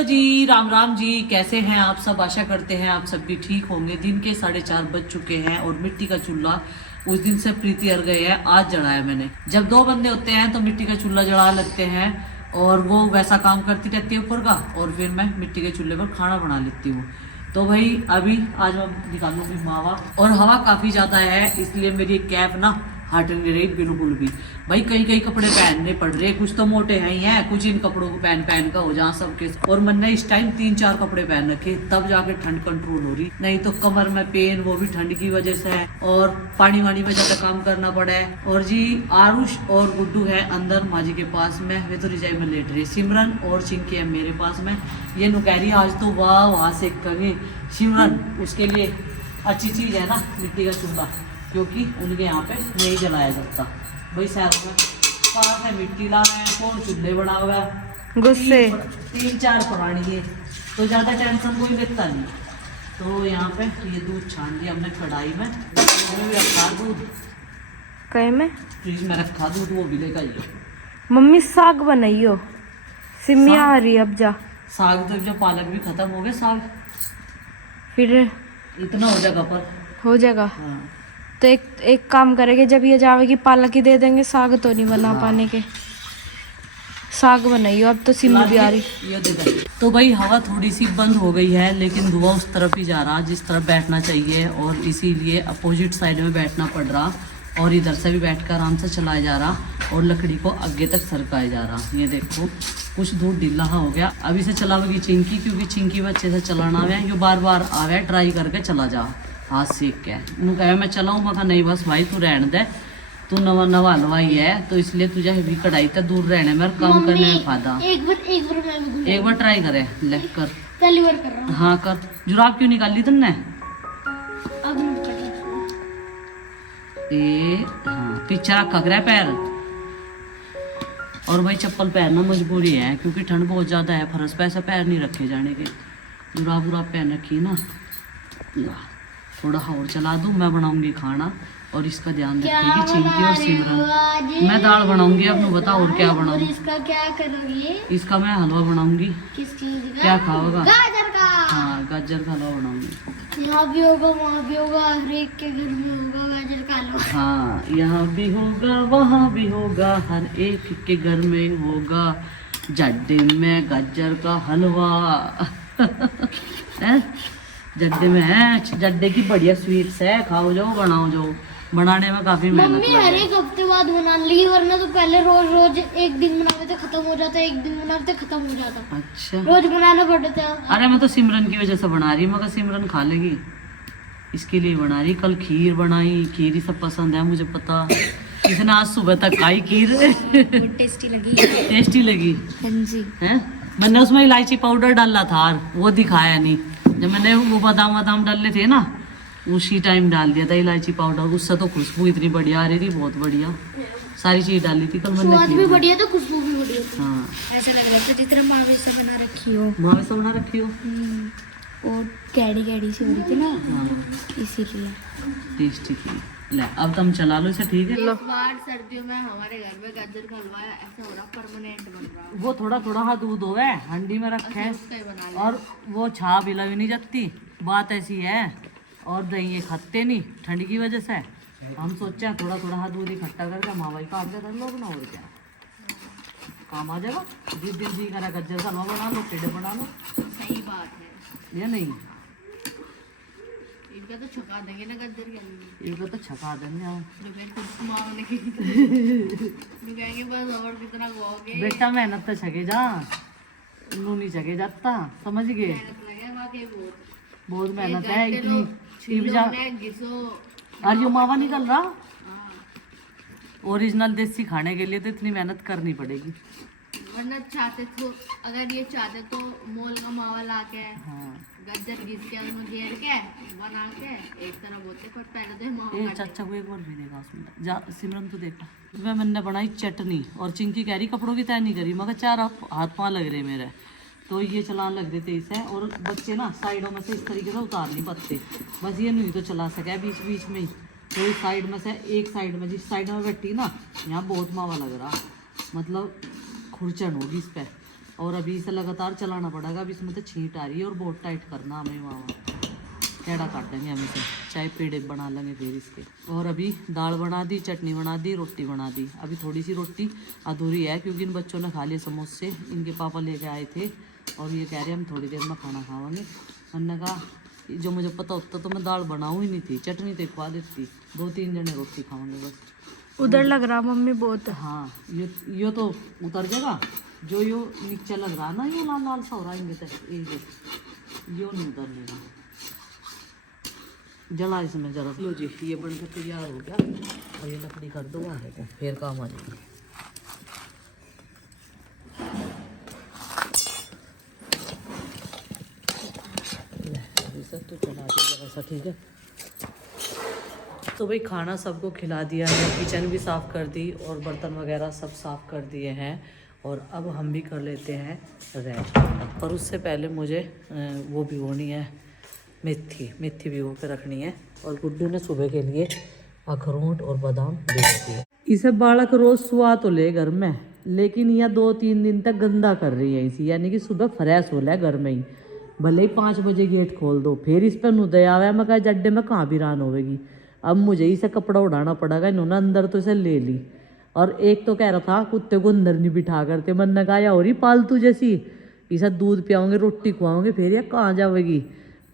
Hello जी, राम राम जी। कैसे हैं आप सब? आशा करते हैं आप सब भी ठीक होंगे। दिन के 4:30 बज चुके हैं और मिट्टी का चूल्हा उस दिन से प्रीति अर गए है, आज जलाया मैंने। जब दो बंदे होते हैं तो मिट्टी का चूल्हा जला लगते हैं और वो वैसा काम करती रहती है ऊपर का, और फिर मैं मिट्टी के चूल्हे पर खाना बना लेती हूँ। तो भाई अभी आज मैं निकालूंगी मावा, और हवा काफ़ी ज़्यादा है इसलिए मेरी कैप ना हट नहीं रही बिल्कुल भी। भाई कई कई कपड़े पहनने पड़ रहे, कुछ तो मोटे हैं ही हैं, कुछ इन कपड़ों को पहन पहन का हो जहाँ सबके। और मैंने इस टाइम 3-4 कपड़े पहन रखे तब जाके ठंड कंट्रोल हो रही, नहीं तो कमर में पेन, वो भी ठंड की वजह से है, और पानी वानी में ज्यादा काम करना पड़ा है। और जी आरुष और गुड्डू है अंदर माँ जी के पास में, वे तो रिजाई में लेट रहे। सिमरन और चिंकी है मेरे पास में। ये नुकैरी आज तो वाह वहाँ से कभी सिमरन, उसके लिए अच्छी चीज है ना मिट्टी का चूल्हा, क्योंकि उनके यहाँ पे नहीं जलाया जाता। भाई शहर में कहाँ से मिट्टी ला रहे हैं, कौन चूल्हे बना हुआ है, गुस्से 3-4 पुरानी है तो ज़्यादा टेंशन कोई लेता नहीं। तो यहाँ पे ये दूध छान दिया हमने कढ़ाई में, फ्रिज में भी रखा दूध, कहीं में फ्रिज में रखा दूध, वो भी लेकर आइए। मम्मी साग बनाइयो, सिमिया साग? आ रही अब जा। साग तो जो पालक भी खत्म हो गए, साग फिर इतना हो जाएगा पर। हो जाएगा। हाँ तो एक काम करेंगे, जब ये जावेगी पालक ही दे देंगे, साग तो नहीं बना हाँ। पाने के। साग बनाइयो अब तो सिमी भी आ रही। ये देखो, तो भाई हवा थोड़ी सी बंद हो गई है लेकिन धुआं उस तरफ ही जा रहा जिस तरफ बैठना चाहिए, और इसीलिए अपोजिट साइड में बैठना पड़ रहा, और इधर से भी बैठकर आराम से चलाया जा रहा और लकड़ी को आगे तक सरकाया जा रहा। ये देखो कुछ दूर ढीला हो गया, अभी से चलावेगी चिंकी, क्योंकि चिंकी बच्चे से चलाना है, जो बार बार आवे ट्राई करके चला जा हाथ सीख के। उन्होंने कहा मैं चलाऊँ, मैं कहा नहीं बस भाई तू रहने दे, तू नवा नवा हलवाई है तो इसलिए तुझे भी कढ़ाई तक दूर रहने में, काम करने में फायदा। एक बार ट्राई करे, ले कर, पहली बार कर रहा हूँ। हाँ कर। जुराब क्यों निकाली तुमने? अब मैं कर रहा हूँ। हाँ पीछे रखा करे पैर। और भाई चप्पल पहनना मजबूरी है क्योंकि ठंड बहुत ज़्यादा है, फर्श पे ऐसे पैर नहीं रखे जाने के। जुराब वुराब पहन रखी ना। थोड़ा और चला दूँ, मैं बनाऊंगी खाना और इसका ध्यान रखेगी चिंकी और सिमरन। मैं दाल बनाऊंगी, अब मैं बता और क्या बनाऊँ। इसका क्या करोगे? इसका मैं हलवा बनाऊंगी। किस चीज का? क्या खाओगा? गाजर का। हाँ गाजर का हलवा बनाऊंगी। यहाँ भी होगा, वहाँ भी होगा, हर एक के घर में होगा गाजर का हलवा। हाँ यहाँ भी होगा, वहाँ भी होगा, हर एक के घर में होगा जड्डे में गाजर का हलवा। जड्डे में है, जड्डे की बढ़िया स्वीट्स है, खाओ जाओ, बनाओ जाओ। बनाने में काफी मेहनत मम्मी हर एक हफ्ते बाद बना ली, वरना तो पहले रोज रोज एक दिन बनाते थे खत्म हो जाता, एक दिन बनाते खत्म हो जाता। अच्छा रोज बनाना पड़ता था। अरे मैं तो सिमरन की वजह से बना रही, मगर सिमरन खा लेगी इसके लिए बना रही। कल खीर बनाई, खीर ही सब पसंद है मुझे पता, इसने आज सुबह तक खाई खीर। टेस्टी लगी। टेस्टी लगी हाँ जी। है। मैंने उसमें इलायची पाउडर डाला था, वो दिखाया नहीं। जब मैंने वो बादाम वादाम डाले थे ना, उसी टाइम डाल दिया था इलायची पाउडर, उससे तो खुशबू इतनी बढ़िया आ रही थी, बहुत बढ़िया। सारी चीज डाली थी कल मैंने। स्वाद भी बढ़िया था, खुशबू भी बढ़िया थी। हाँ ऐसा लग रहा था जितना माँ वैसा बना रखी हो। माँ वैसा बना रखी हो। और कैडी कैडी सी हो रही थी ना, हाँ इसीलिए। टेस्टी थी। ले अब तुम चला लो इसे, ठीक है। इस बार सर्दियों में हमारे घर में गाजर का हलवा ऐसा हो रहा परमानेंट बन रहा। वो थोड़ा थोड़ा हाँ दूध हो गया, हंडी में रखे है, उसका ही बना लिया। और वो छाप हिला भी नहीं जाती, बात ऐसी है। और दही ये खाते नहीं ठंड की वजह से, हम सोचे हैं थोड़ा थोड़ा हाथ दूध इकट्ठा करके माँ भाई काट देते लोग ना, और क्या काम आ जाएगा। जिस दिन जी करा गज्जर का हलवा बना लो, पेड़े बना लो। सही बात है। ये नहीं इनका तो छका देंगे ना गाजर के हलवे। इनको तो छका देंगे हम। दोपहर को मांगने के तो कहेंगे बस और कितना खाओगे। बेटा मेहनत तो छके जा, नू नहीं छके जाता, समझ गए। मेहनत लगे वाकई बहुत। बहुत मेहनत है इतनी। छीलो ने घिसो। और जो मावा निकल रहा हाँ। ओरिजिनल देसी खाने के लिए तो इतनी मेहनत करनी पड़ेगी। वरना चाहते तो, अगर ये चाहते तो मोल का मावा ला के हाँ गाजर घिस के उसमें घेर के बना के एक तरफ होते, पर पहले तो मावा ए काट चाचा को एक बार भी देखा उसमें जा। सिमरन तो देखा सुबह मैंने बनाई चटनी, और चिंकी कह रही कपड़ों की तय नहीं करी, मगर 4 हाथ पाँव लग रहे मेरे, तो ये चलान लग रहे थे इसे। और बच्चे ना साइडों में से इस तरीके से उतार नहीं पाते, बस ये नहीं तो चला सके बीच बीच में ही। तो इस साइड में से एक साइड में, जिस साइड में बैठी ना, यहाँ बहुत मावा लग रहा, मतलब खुरचन होगी इस पर। और अभी इसे लगातार चलाना पड़ेगा। अभी इसमें तो छींट आ रही है और बहुत टाइट करना हमें वहाँ कैड़ा काट देंगे हम इसे, चाय पेड़े बना लेंगे फिर इसके। और अभी दाल बना दी, चटनी बना दी, रोटी बना दी। अभी थोड़ी सी रोटी अधूरी है क्योंकि इन बच्चों ने खा लिए समोसे, इनके पापा लेके आए थे और ये कह रहे हैं हम थोड़ी देर में खाना खावांगे। मैंने कहा जो मुझे पता होता तो मैं दाल बनाऊँ ही नहीं थी, चटनी तो खवा देती, 2-3 जने रोटी खावांगे बस। उधर लग रहा मम्मी बहुत। हाँ यो तो उतर जाएगा, जो यो नीचे लग रहा ना, ये लाल लाल सा हो रहा है इनके यो नहीं उतरनेगा। जला इसमें जरा। लो जी, ये बनकर तैयार हो गया और ये लकड़ी कर दो आगे को, फिर काम आ जाएगी। तो चला दो जरा सा, ठीक है। तो भाई खाना सबको खिला दिया है, किचन भी साफ़ कर दी और बर्तन वगैरह सब साफ़ कर दिए हैं और अब हम भी कर लेते हैं रेस्ट। पर उससे पहले मुझे वो भिगोनी है मेथी भिगो के रखनी है। और गुड्डू ने सुबह के लिए अखरोट और बादाम भिगो दिए। इसे बालक रोज सुहा तो ले घर में, लेकिन यह 2-3 दिन तक गंदा कर रही है इसी, यानी कि सुबह फ्रेश हो रहा है घर में ही। भले ही 5 बजे गेट खोल दो, फिर इस पर नुदय आवे, मैं कहा जड्डे में कहाँ भी रान होगी। अब मुझे इसे कपड़ा उड़ाना पड़ेगा। इन्होंने अंदर तो इसे ले ली और एक तो कह रहा था कुत्ते को अंदर नहीं बिठा करते। मैंने कहा या हो रही पालतू जैसी, इसे दूध पियाओगे, रोटी खुआओगे, फिर ये कहाँ जाएगी।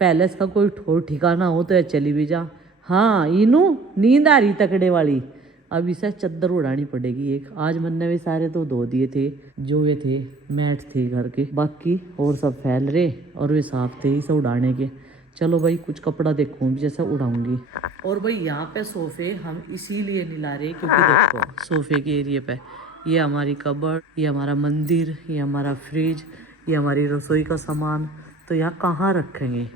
पहले इसका कोई ठोर ठिकाना हो तो ये चली भी जा। हाँ इनू नींद आ रही तकड़े वाली। अब इसे चद्दर उड़ानी पड़ेगी एक। आज मैंने भी सारे तो धो दिए थे, जो वे थे मैट थे घर के, बाकी और सब फैल रहे और वे साफ थे इसे उड़ाने के। चलो भाई कुछ कपड़ा देखूँ जैसे उड़ाऊंगी। और भाई यहाँ पे सोफे हम इसीलिए नहीं ला रहे क्योंकि देखो सोफे के एरिए पे ये हमारी कबर्ड, ये हमारा मंदिर, ये हमारा फ्रिज, ये हमारी रसोई का सामान, तो यहाँ कहाँ रखेंगे।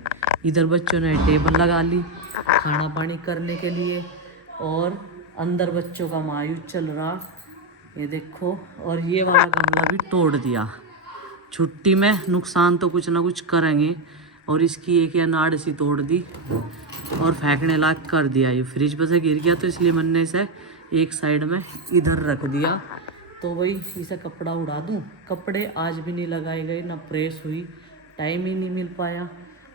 इधर बच्चों ने टेबल लगा ली खाना पानी करने के लिए और अंदर बच्चों का मायूस चल रहा, ये देखो। और ये वाला गमला भी तोड़ दिया। छुट्टी में नुकसान तो कुछ ना कुछ करेंगे। और इसकी एक या नाड़ सी तोड़ दी और फेंकने लायक कर दिया। ये फ्रिज पर से गिर गया तो इसलिए मैंने इसे एक साइड में इधर रख दिया। तो वही इसे कपड़ा उड़ा दूँ। कपड़े आज भी नहीं लगाए गए, ना प्रेस हुई, टाइम ही नहीं मिल पाया।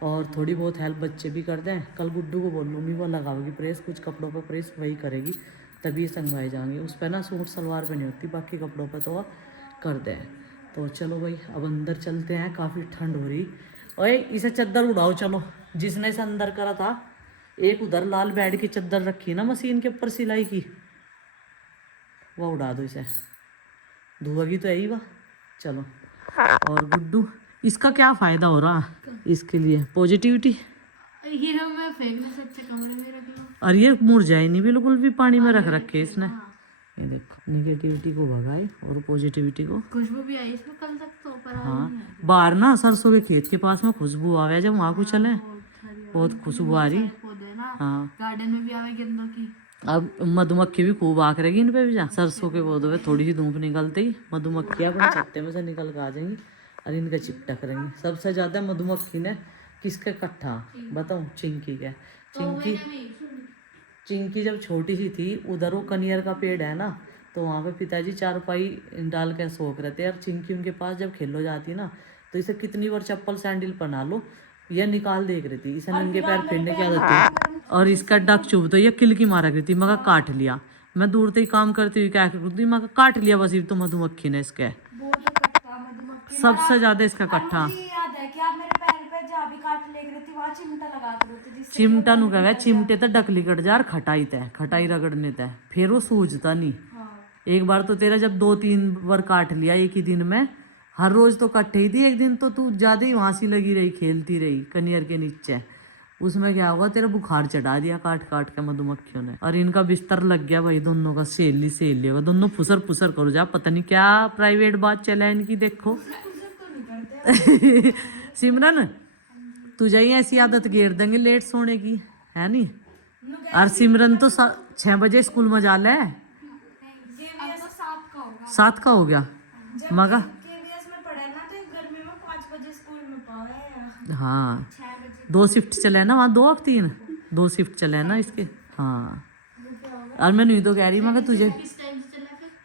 और थोड़ी बहुत हेल्प बच्चे भी कर दें। कल गुड्डू को बोलूँगी वो लगाओगी प्रेस, कुछ कपड़ों पर प्रेस वही करेगी, तभी संगवाए जाएंगे। उस पर ना सूट सलवार पे नहीं होती, बाकी कपड़ों पर तो कर दें। तो चलो भाई अब अंदर चलते हैं, काफ़ी ठंड हो रही। ओए इसे चद्दर उड़ाओ चलो, जिसने इसे अंदर करा था। एक उधर लाल बेड की चद्दर रखी ना मशीन के ऊपर सिलाई की, वो उड़ा दो इसे, धुआगी तो है ही वाह। चलो। और गुड्डू इसका क्या फ़ायदा हो रहा इसके लिए, पॉजिटिविटी। ये मैं फेंकने से अच्छा कमरे में रख लूं। और ये मुरझाए नहीं बिल्कुल भी, पानी में रख रखे इसने। ये देखो निगेटिविटी को भगाए और पॉजिटिविटी को। खुशबू भी आई इसमें कल तक तो, पर हाँ बाहर ना सरसों के खेत के पास में खुशबू आवे, जब वहाँ को चले बहुत खुशबू आ रही। हाँ गार्डन में भी आवे गेंदों की। अब मधुमक्खी भी खूब आक रहेगी इन पे भी। जा सरसों के पौधों में थोड़ी सी धूप निकलते ही मधुमक्खियाँ अपने छत्ते में से निकल के आ जाएंगी और इनका चिपटक रहेंगी। सबसे ज़्यादा मधुमक्खी ने किसके कट्ठा बताऊँ, चिंकी के। चिंकी जब छोटी सी थी उधर वो कनियर का पेड़ है ना, तो वहाँ पे पिताजी चारपाई डाल के सोख रहे थे। और चिंकी उनके पास जब खेलो जाती ना तो इसे कितनी बार चप्पल सैंडल पहना लो यह निकाल देख रही थी। इसे नंगे पैर फिरने की आदत थी। और इसका डक चुभ तो ये किलकी मारा करती, मगर काट लिया। मैं दूर से ही काम करती हुई क्या करती, मगर काट लिया बस। तो मधुमक्खी ने इसके सबसे ज्यादा इसका कट्ठा। चिमटा नु कहे चिमटे तो डकली कट जा, खटाई रगड़ने तय फिर वो सूझता नहीं। एक बार तो तेरा जब 2-3 बार काट लिया एक ही दिन में, हर रोज तो कट्टे ही थी, एक दिन तो तू ज्यादा ही वहां सी लगी रही, खेलती रही कनियर के नीचे। उसमें क्या होगा, तेरा बुखार चढ़ा दिया काट काट के मधुमक्खियों ने। और इनका बिस्तर लग गया भाई दोनों का, सहेली होगा दोनों। फुसर फुसर करो जा, पता नहीं क्या प्राइवेट बात चला इनकी। देखो सिमरन तुझे ही ऐसी आदत घेर देंगे लेट सोने की, है नी। और सिमरन तो 6 बजे स्कूल में जा ले, 7 का हो गया मगा। हाँ 2 शिफ्ट चले ना वहाँ, 2 अब 3 2 शिफ्ट चले ना इसके। हाँ और मैं नहीं तो कह रही मगर तुझे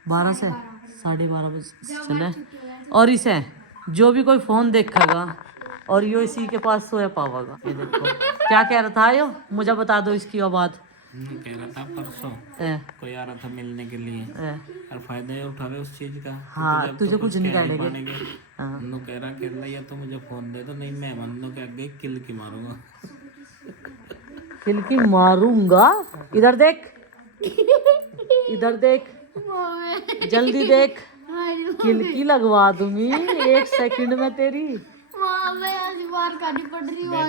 12 से 12:30 बजे चले। और इसे जो भी कोई फोन देखेगा और यो इसी के पास सोया पावागा। ये देखो क्या कह रहा था यो, मुझे बता दो इसकी बात। कह रहा था परसों कोई आ रहा था मिलने के लिए और फायदा ये उठा रहे उस चीज का। हाँ तुझे कुछ नहीं कह कहेंगे। हाँ। नु कह रहा कि या तो मुझे फोन दे दो, नहीं मैं मन्नू के आगे किल की मारूंगा। किल की मारूंगा। इधर देख, इधर देख, जल्दी देख, किल की लगवा दूंगी 1 सेकंड में तेरी। बार खानी पड़ रही है,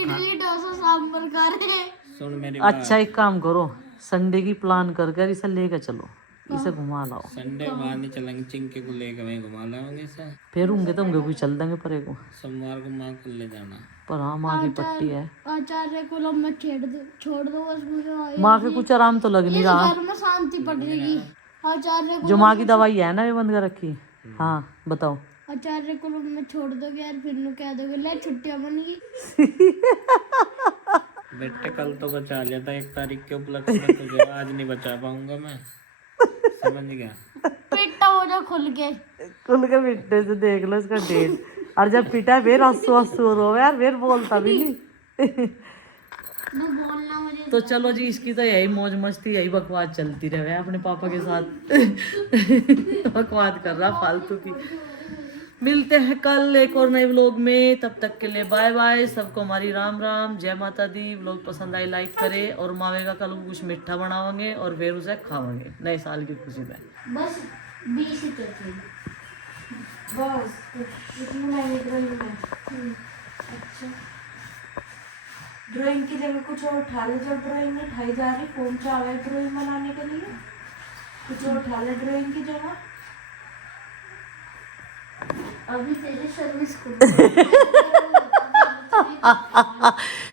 इडली डोसा सांभर खा रहे हैं। सुन मेरी अच्छा एक काम करो, संडे की प्लान कर कर इसे लेकर चलो, इसे घुमा लाओ। संडे बाहर नहीं चलेंगे, चिंके को लेकर वहीं घुमा लाओगे इसे। फिर होंगे तो होंगे कोई चल देंगे परे को। सोमवार को माँ को ले जाना। पर हाँ माँ की पट्टी है। आचार्य को लब में छोड़ दो बस मुझे। माँ के कुछ आराम तो लग नहीं इस रहा। घर में शांति पड़ रही। आचार्य को जो माँ की दवाई है ना वे बंद कर रखी। हाँ बताओ। आचार्य को लब में छोड़ दोगे यार, फिर नु कह दोगे ले छुट्टियां बन गई। बेटे कल तो बचा लिया था 1 तारीख के उपलक्ष्य में, तुझे आज नहीं बचा पाऊंगा मैं, समझ गया। पेटा हो जा खुल के। खुल के पिटने से देख लो इसका डेट। और जब पिटा फिर हंसू हंसू रो यार, फिर बोलता भी नहीं। बोलना मुझे। तो चलो जी, इसकी तो यही मौज मस्ती, यही बकवास चलती रहे अपने पापा के साथ। बकवास कर रहा फालतू की। मिलते हैं कल एक और नए व्लॉग में, तब तक के लिए बाय बाय। सबको हमारी राम राम, जय माता दी। व्लॉग पसंद आए लाइक करे, और मावे का कल कुछ मीठा बनावांगे और फिर उसे खावांगे नए साल की खुशी में। बस 20 ही थे बस इतनी महंगी ड्राइंग में। अच्छा ड्राइंग की जगह कुछ और उठा ले, जब ड्राइंग में उठाई जा रही फोन चाह है ड्राइंग बनाने के लिए, कुछ और उठा ले ड्राइंग की जगह। अभी तेरी सर्विस को